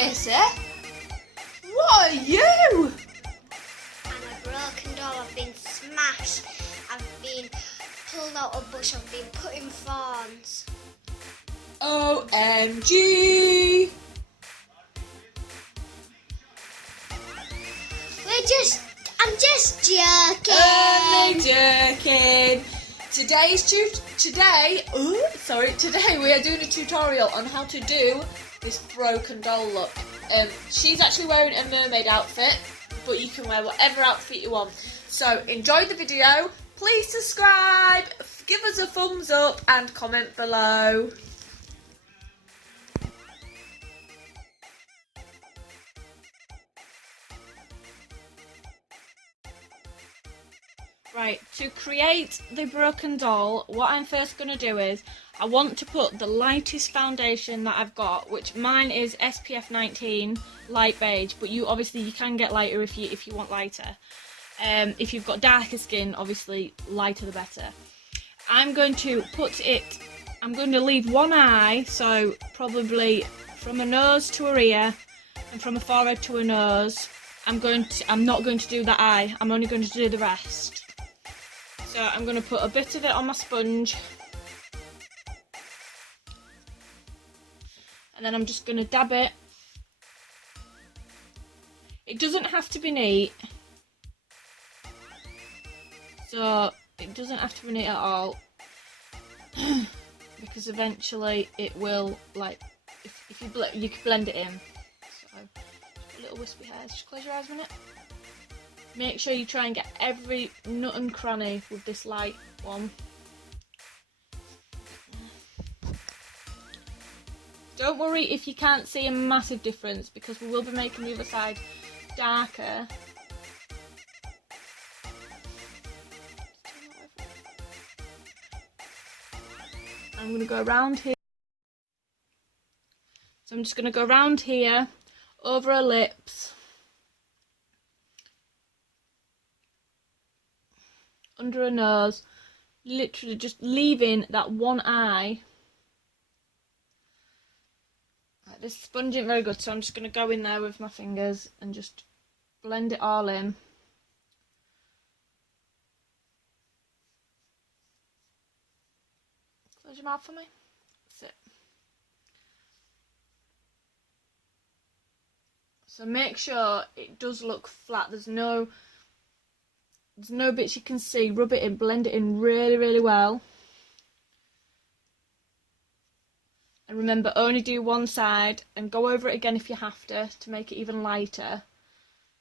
Kaci, what are you? I'm a broken doll. I've been smashed. I've been pulled out of bush. I've been put in thorns. OMG! I'm just joking. Only joking. Today we are doing a tutorial on how to do this broken doll look. She's actually wearing a mermaid outfit, but you can wear whatever outfit you want. So enjoy the video. Please subscribe, give us a thumbs up, and comment below. Right, to create the broken doll, what I'm first going to do is, I want to put the lightest foundation that I've got, which mine is SPF 19 light beige, but you can get lighter if you want lighter. If you've got darker skin, obviously lighter the better. I'm going to leave one eye, so probably from a nose to a ear and from a forehead to a nose. I'm not going to do that eye, I'm only going to do the rest. So I'm going to put a bit of it on my sponge, and then I'm just going to dab it. It doesn't have to be neat, so it doesn't have to be neat at all, because eventually it will, like, if you can blend it in. So just a little wispy hairs. Just close your eyes a minute. Make sure you try and get every nut and cranny with this light one. Don't worry if you can't see a massive difference, because we will be making the other side darker. I'm going to go around here. So I'm just going to go around here, over her lips, under her nose, literally just leaving that one eye. Right, this sponge isn't very good, so I'm just going to go in there with my fingers and just blend it all in. Close your mouth for me. That's it. So make sure it does look flat. There's no bits you can see. Rub it in, blend it in really, really well. And remember, only do one side and go over it again if you have to make it even lighter.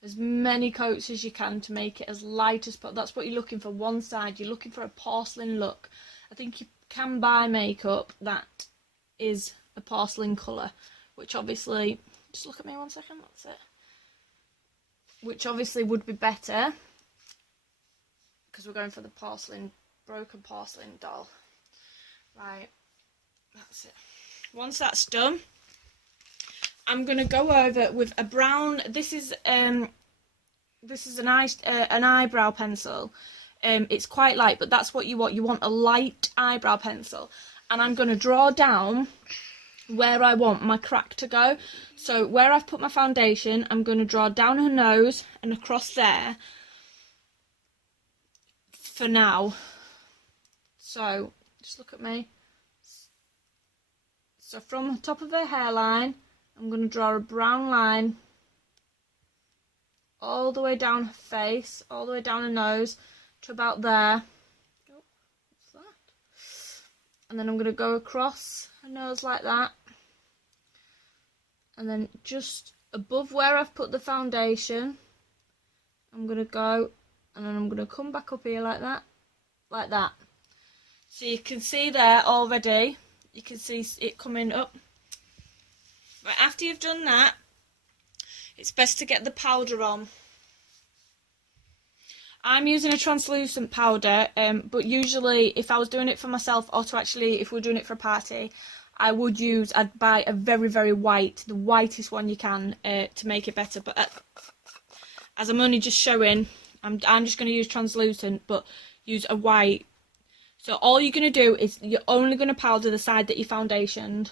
As many coats as you can to make it as light as possible. That's what you're looking for, one side. You're looking for a porcelain look. I think you can buy makeup that is a porcelain colour, which obviously, just look at me 1 second, that's it. Which obviously would be better, because we're going for the broken porcelain doll. Right, that's it. Once that's done, I'm going to go over with a brown, this is an eyebrow pencil. It's quite light, but that's what you want. You want a light eyebrow pencil. And I'm going to draw down where I want my crack to go. So where I've put my foundation, I'm going to draw down her nose and across there for now. So just look at me. So from the top of her hairline, I'm going to draw a brown line all the way down her face, all the way down her nose to about there. Oh, what's that? And then I'm going to go across her nose like that. And then just above where I've put the foundation, I'm going to go, and then I'm going to come back up here like that, like that. So you can see there already, you can see it coming up. But after you've done that, it's best to get the powder on. I'm using a translucent powder, but usually if I was doing it for myself, or if we're doing it for a party, I'd buy a very, very white, the whitest one you can, to make it better. But as I'm only just showing, I'm just going to use translucent, but use a white. So all you're going to do is you're only going to powder the side that you foundationed.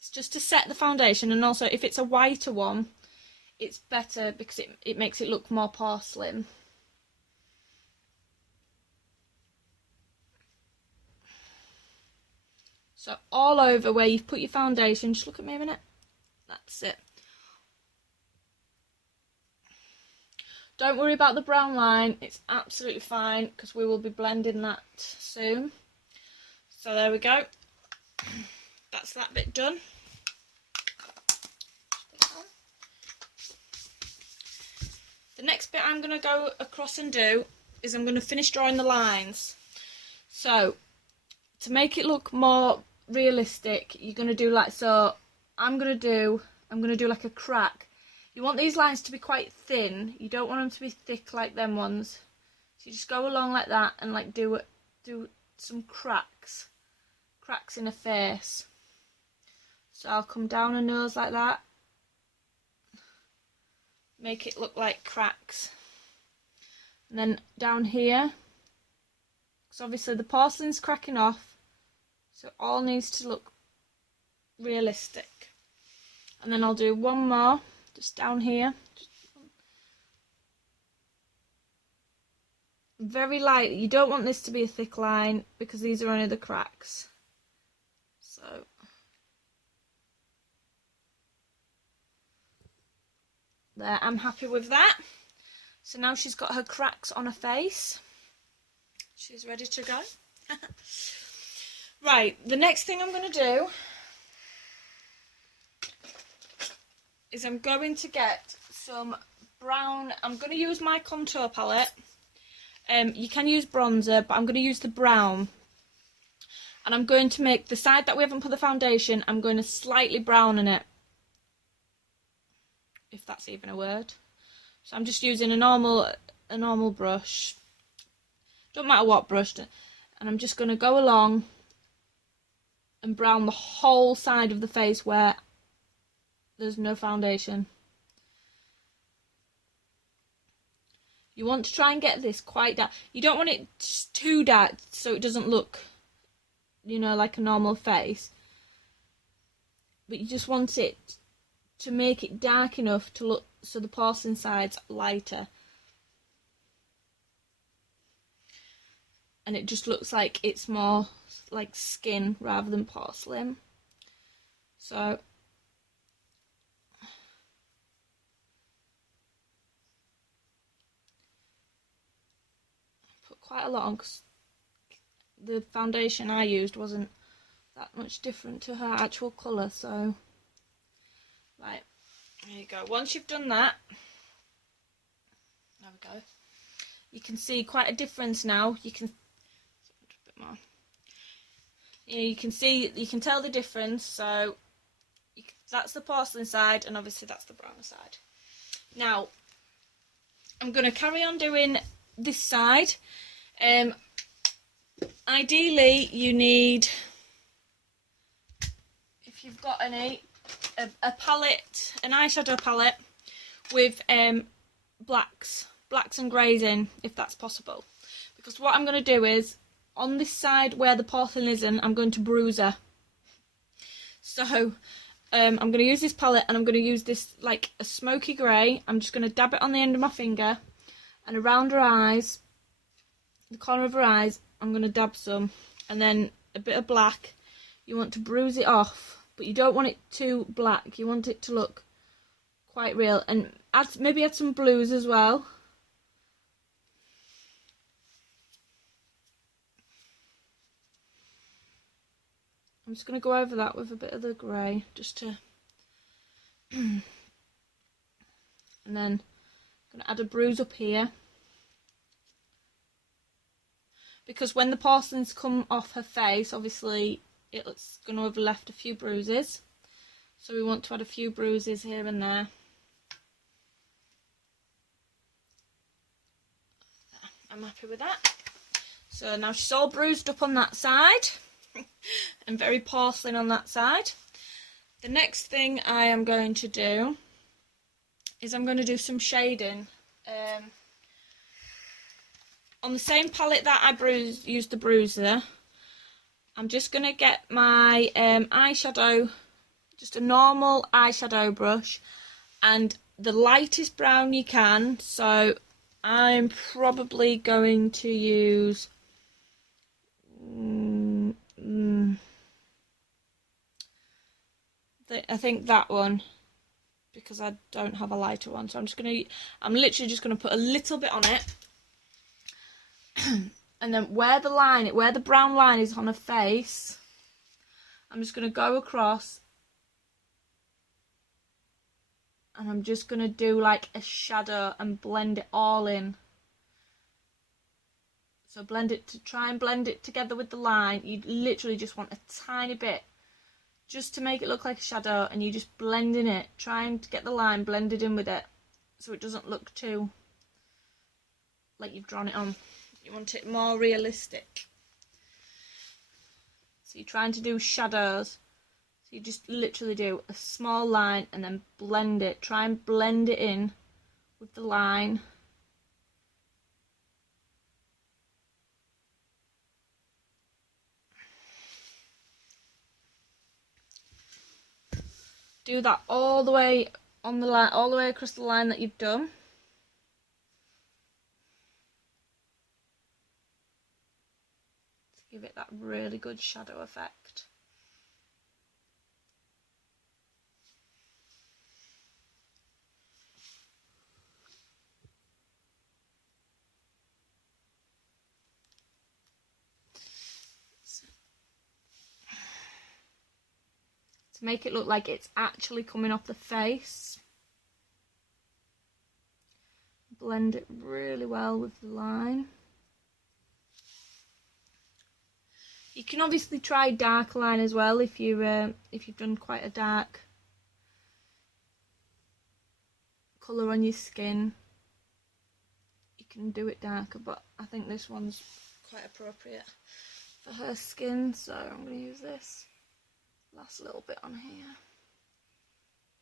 It's just to set the foundation, and also if it's a whiter one, it's better because it makes it look more porcelain. So all over where you've put your foundation, just look at me a minute. That's it. Don't worry about the brown line, it's absolutely fine because we will be blending that soon. So there we go. That's that bit done. The next bit I'm going to go across and do is I'm going to finish drawing the lines. So to make it look more realistic, you're going to do like so. I'm going to do like a crack. You want these lines to be quite thin. You don't want them to be thick like them ones. So you just go along like that and like do some cracks in a face. So I'll come down a nose like that. Make it look like cracks. And then down here, because obviously the porcelain's cracking off, so it all needs to look realistic. And then I'll do one more just down here. Very light. You don't want this to be a thick line because these are only the cracks. So there, I'm happy with that. So now she's got her cracks on her face. She's ready to go. Right, the next thing I'm going to do is I'm going to get some brown. I'm going to use my contour palette. You can use bronzer, but I'm going to use the brown. And I'm going to make the side that we haven't put the foundation, I'm going to slightly brown in it. If that's even a word. So I'm just using a normal brush. Don't matter what brush. And I'm just going to go along and brown the whole side of the face where there's no foundation. You want to try and get this quite dark. You don't want it too dark so it doesn't look, you know, like a normal face. But you just want it to make it dark enough to look so the porcelain side's lighter. And it just looks like it's more like skin rather than porcelain. So put quite a lot on because the foundation I used wasn't that much different to her actual colour. So right, there you go. Once you've done that, there we go. You can see quite a difference now. You can a bit more. Yeah, you can see, you can tell the difference. So that's the porcelain side, and obviously that's the brown side. Now I'm going to carry on doing this side. Ideally, you need, if you've got any, a palette, an eyeshadow palette with blacks and greys in, if that's possible. Because what I'm going to do is, on this side where the porcelain isn't, I'm going to bruise her. So I'm going to use this palette, and I'm going to use this like a smoky grey. I'm just going to dab it on the end of my finger, and around her eyes, the corner of her eyes, I'm going to dab some, and then a bit of black. You want to bruise it off, but you don't want it too black. You want it to look quite real, and maybe add some blues as well. I'm just going to go over that with a bit of the grey, just to, and then I'm going to add a bruise up here. Because when the porcelains come off her face, obviously it's going to have left a few bruises. So we want to add a few bruises here and there. I'm happy with that. So now she's all bruised up on that side and very porcelain on that side. The next thing I am going to do is I'm going to do some shading. On the same palette that I used the bruiser, I'm just going to get my eyeshadow just a normal eyeshadow brush, and the lightest brown you can. So I'm probably going to use I think that one, because I don't have a lighter one. So I'm literally just gonna put a little bit on it, and then where the brown line is on her face, I'm just gonna go across, and I'm just gonna do like a shadow and blend it all in. So try and blend it together with the line. You literally just want a tiny bit, just to make it look like a shadow, and you just blend in it, trying to get the line blended in with it, so it doesn't look too like you've drawn it on. You want it more realistic. So you're trying to do shadows. So you just literally do a small line and then blend it. Try and blend it in with the line. Do that all the way on the line, all the way across the line that you've done. To give it that really good shadow effect. To make it look like it's actually coming off the face. Blend it really well with the line. You can obviously try dark line as well if you've done quite a dark colour on your skin. You can do it darker, but I think this one's quite appropriate for her skin, so I'm going to use this last little bit on here.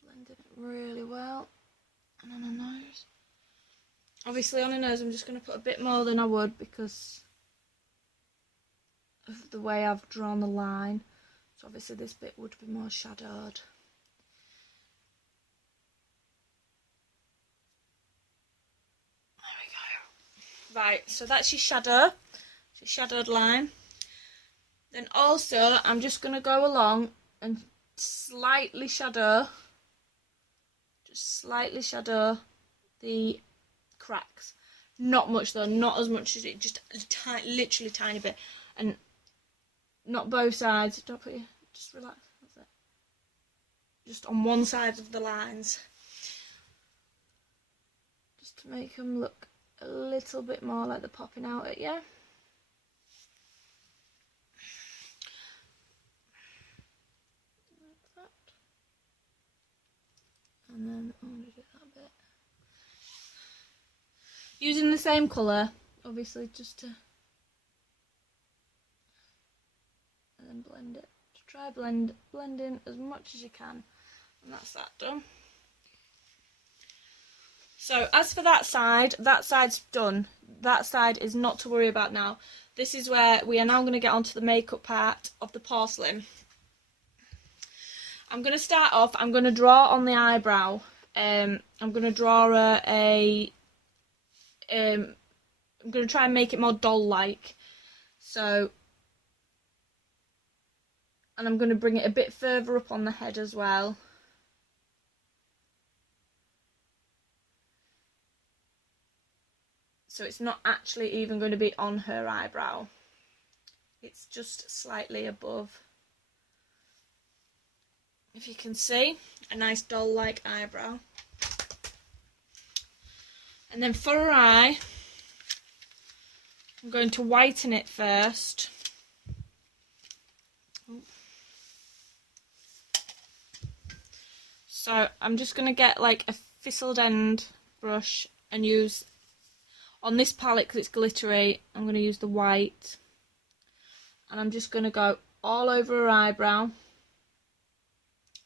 Blend it really well. And on her nose. Obviously on her nose I'm just going to put a bit more than I would because of the way I've drawn the line. So obviously this bit would be more shadowed. There we go. Right, so that's your shadow. It's your shadowed line. Then also I'm just going to go along and slightly shadow, just slightly shadow the cracks. Not much though, not as much as it, just literally tiny bit, and not both sides. Don't put your, just relax. That's it. Just on one side of the lines, just to make them look a little bit more like they're popping out at you. Like that. And then I'm going to do that bit. Using the same colour, obviously, just to, and then blend it. To try blend in as much as you can, and that's that done. So as for that side's done. That side is not to worry about now. This is where we are now going to get onto the makeup part of the porcelain. I'm going to start off. I'm going to draw on the eyebrow. I'm going to draw I'm going to try and make it more doll-like. So, and I'm going to bring it a bit further up on the head as well. So it's not actually even going to be on her eyebrow. It's just slightly above. If you can see, a nice doll-like eyebrow. And then for her eye, I'm going to whiten it first. So I'm just going to get like a fizzled end brush and use, on this palette because it's glittery, I'm going to use the white. And I'm just going to go all over her eyebrow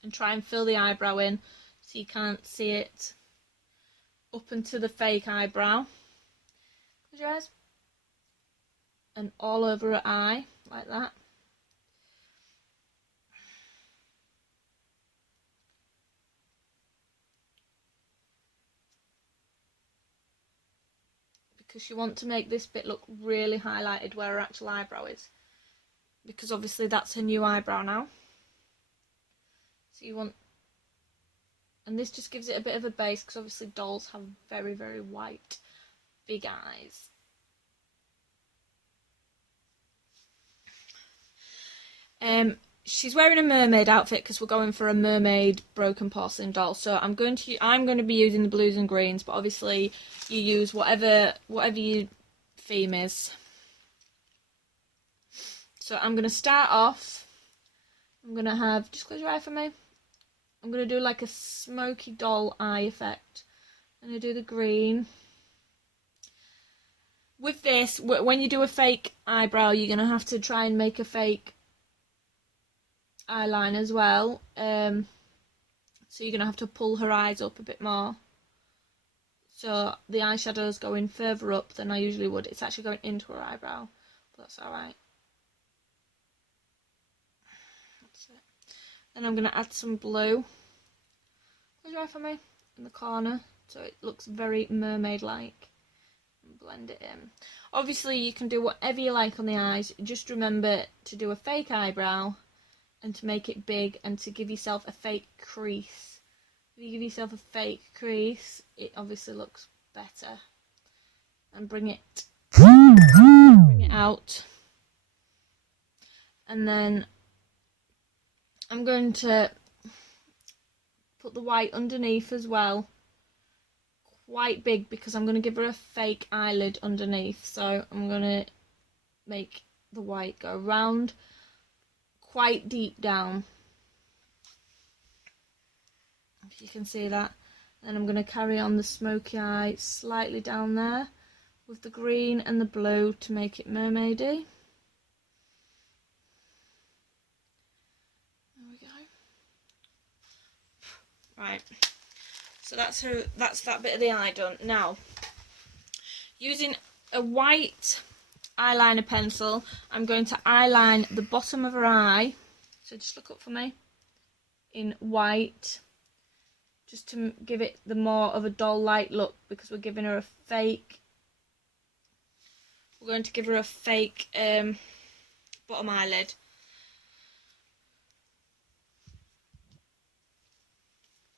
and try and fill the eyebrow in so you can't see it up into the fake eyebrow. Close your eyes. And all over her eye, like that. because you want to make this bit look really highlighted where her actual eyebrow is, because obviously that's her new eyebrow now. So you want, and this just gives it a bit of a base, because obviously dolls have very, very white big eyes. She's wearing a mermaid outfit because we're going for a mermaid broken porcelain doll. So I'm going to be using the blues and greens, but obviously you use whatever your theme is. So I'm going to start off. I'm going to have, just close your eye for me. I'm going to do like a smoky doll eye effect. I'm going to do the green. With this, when you do a fake eyebrow, you're going to have to try and make a fake eyeliner as well, so you're going to have to pull her eyes up a bit more, so the eyeshadow is going further up than I usually would. It's actually going into her eyebrow, but that's alright. That's it. Then I'm going to add some blue. Close your eye for me, in the corner, so it looks very mermaid-like, and blend it in. Obviously you can do whatever you like on the eyes, just remember to do a fake eyebrow and to make it big, and to give yourself a fake crease. If you give yourself a fake crease, it obviously looks better. And bring it out. And then I'm going to put the white underneath as well. Quite big, because I'm going to give her a fake eyelid underneath. So I'm going to make the white go round quite deep down, if you can see that. Then I'm going to carry on the smoky eye slightly down there with the green and the blue to make it mermaidy. There we go. Right, so that's that bit of the eye done. Now, using a white eyeliner pencil, I'm going to eyeline the bottom of her eye, so just look up for me, in white, just to give it the more of a doll-like look, because we're giving her a fake, we're going to give her a fake bottom eyelid.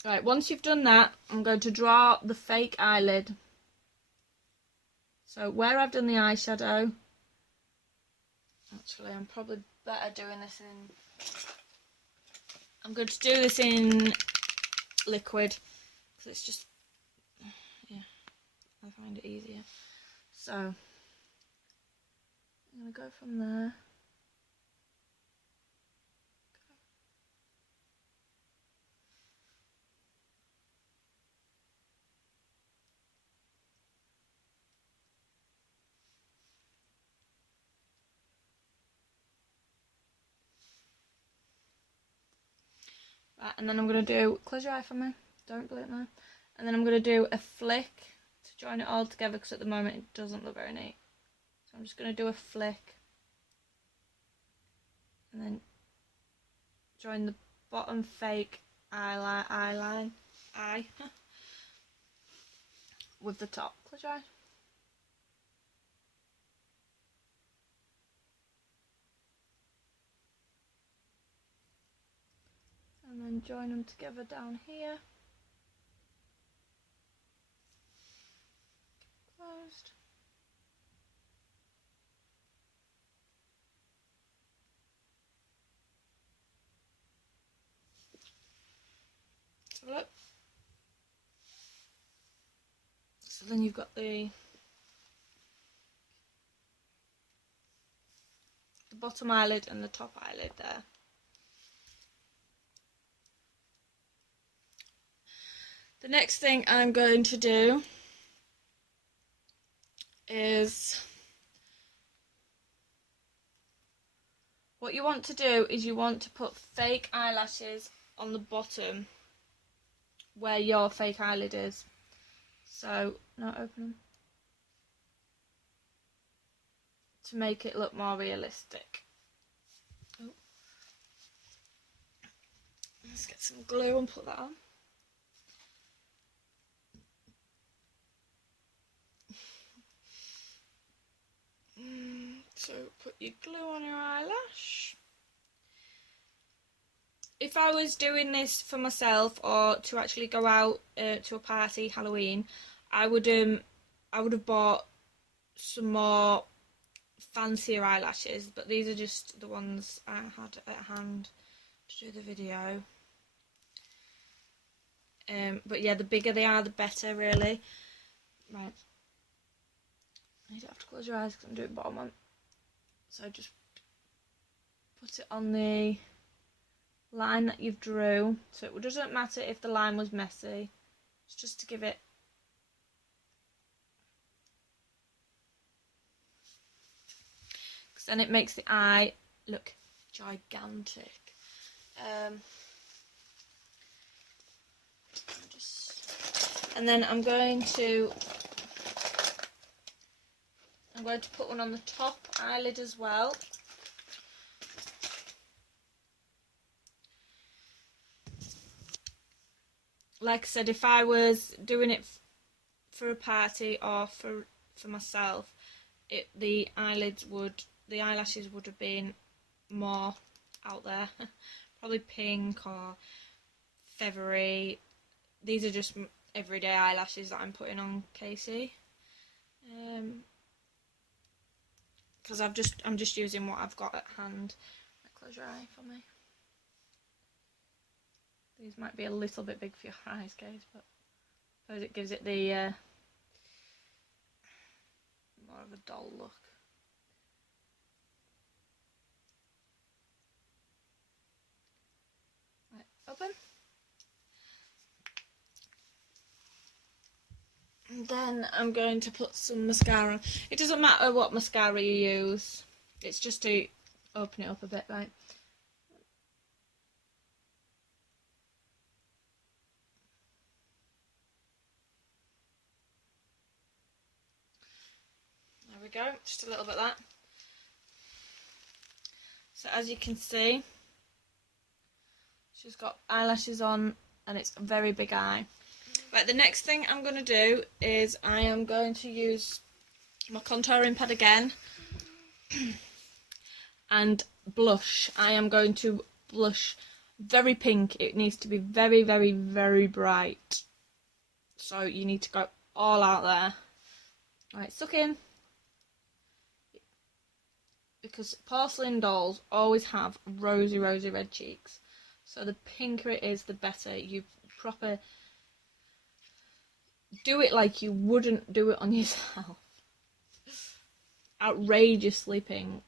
Right, once you've done that, I'm going to draw the fake eyelid. So where I've done the eyeshadow, actually I'm probably better doing this in, I'm going to do this in liquid, because it's just, yeah, I find it easier. So I'm going to go from there. Right, and then I'm going to do, close your eye for me, don't blink now. And then I'm going to do a flick to join it all together, because at the moment it doesn't look very neat. So I'm just going to do a flick. And then join the bottom fake eye with the top. Close your eye. And then join them together down here. Closed. Let's have a look. So then you've got the bottom eyelid and the top eyelid there. The next thing I'm going to do is, what you want to do is you want to put fake eyelashes on the bottom where your fake eyelid is. So, not open them, to make it look more realistic. Oh. Let's get some glue and put that on. So put your glue on your eyelash. If I was doing this for myself or to actually go out to a party, Halloween, I would have bought some more fancier eyelashes, but these are just the ones I had at hand to do the video. But yeah, the bigger they are, the better, really. Right. You don't have to close your eyes because I'm doing bottom one. So just put it on the line that you've drew. So it doesn't matter if the line was messy. It's just to give it because then it makes the eye look gigantic. And then I'm going to put one on the top eyelid as well. Like I said, if I was doing it for a party or for myself, the eyelashes would have been more out there. Probably pink or feathery. These are just everyday eyelashes that I'm putting on Kaci. Because I'm just using what I've got at hand. Close your eye for me. These might be a little bit big for your eyes, guys, but I suppose it gives it the more of a doll look. Right, open. And then I'm going to put some mascara. It doesn't matter what mascara you use. It's just to open it up a bit, right? There we go, just a little bit of that. So as you can see, she's got eyelashes on and it's a very big eye. Right, the next thing I'm going to do is I am going to use my contouring pad again and blush. I am going to blush very pink. It needs to be very, very, very bright. So you need to go all out there. Right, suck in. Because porcelain dolls always have rosy, rosy red cheeks. So the pinker it is, the better. You proper do it like you wouldn't do it on yourself. Outrageously pink.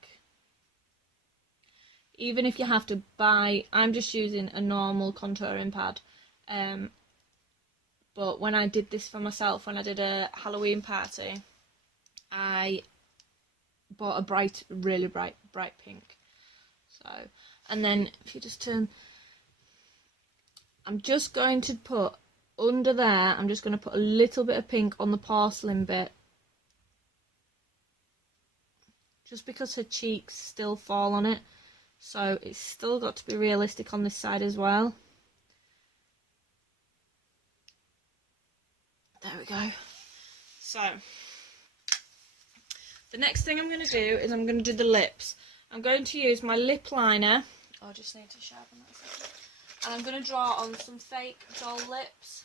Even if you have to buy, I'm just using a normal contouring pad. But when I did this for myself, when I did a Halloween party, I bought a bright, really bright pink. So, and then if you just turn, I'm just going to put under there, I'm just going to put a little bit of pink on the porcelain bit. Just because her cheeks still fall on it. So it's still got to be realistic on this side as well. There we go. So, the next thing I'm going to do is I'm going to do the lips. I'm going to use my lip liner. Oh, I just need to sharpen that a second. And I'm going to draw on some fake doll lips.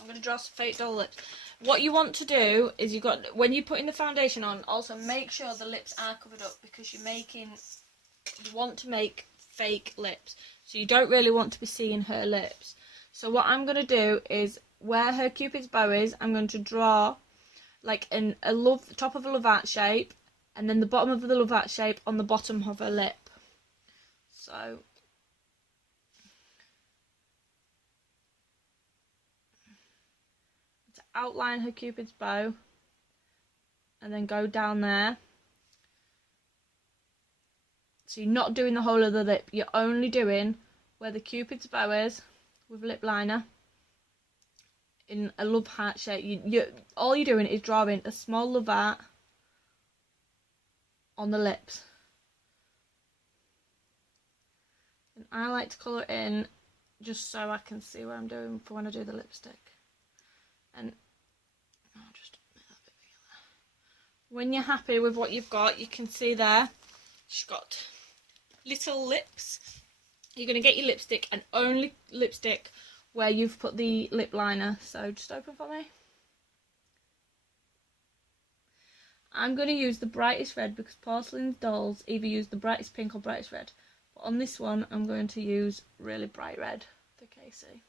I'm going to draw some fake doll lips. What you want to do is when you're putting the foundation on, also make sure the lips are covered up because you want to make fake lips. So you don't really want to be seeing her lips. So what I'm going to do is where her cupid's bow is, I'm going to draw like top of a love heart shape and then the bottom of the love heart shape on the bottom of her lip. So to outline her cupid's bow and then go down there. So you're not doing the whole of the lip, you're only doing where the cupid's bow is with lip liner in a love heart shape. All you're doing is drawing a small love heart on the lips. And I like to colour it in just so I can see what I'm doing for when I do the lipstick. And When you're happy with what you've got, you can see there, she's got little lips. You're going to get your lipstick, and only lipstick where you've put the lip liner. So just open for me. I'm going to use the brightest red because porcelain dolls either use the brightest pink or brightest red. But on this one, I'm going to use really bright red for Kaci.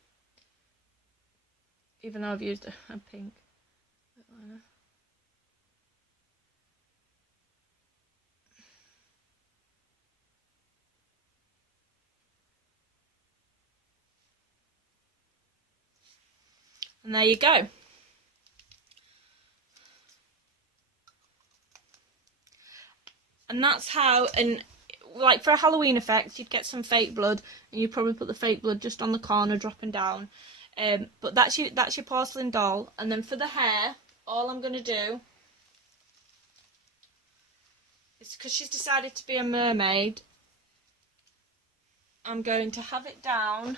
Even though I've used a pink lip liner. And there you go. And that's how, and like for a Halloween effect, you'd get some fake blood, and you'd probably put the fake blood just on the corner, dropping down. But that's your porcelain doll. And then for the hair, all I'm going to do is, because she's decided to be a mermaid, I'm going to have it down,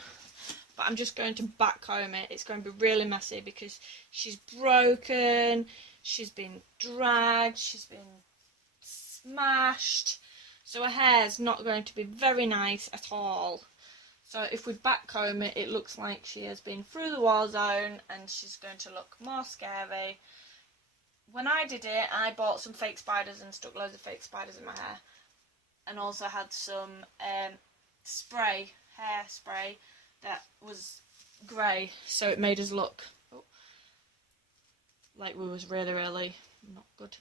but I'm just going to back comb it. It's going to be really messy because she's broken, she's been dragged, she's been smashed, so her hair's not going to be very nice at all. So if we back comb it, it looks like she has been through the war zone, and she's going to look more scary. When I did it, I bought some fake spiders and stuck loads of fake spiders in my hair, and also had some spray, hair spray, that was grey, so it made us look like we was really, really not good.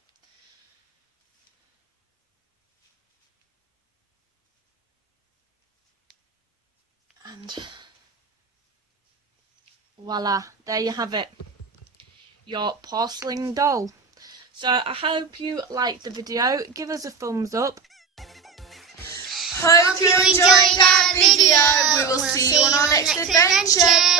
And voila, there you have it, your porcelain doll. So I hope you liked the video. Give us a thumbs up. Hope you enjoyed our video. We will see you on our next adventure.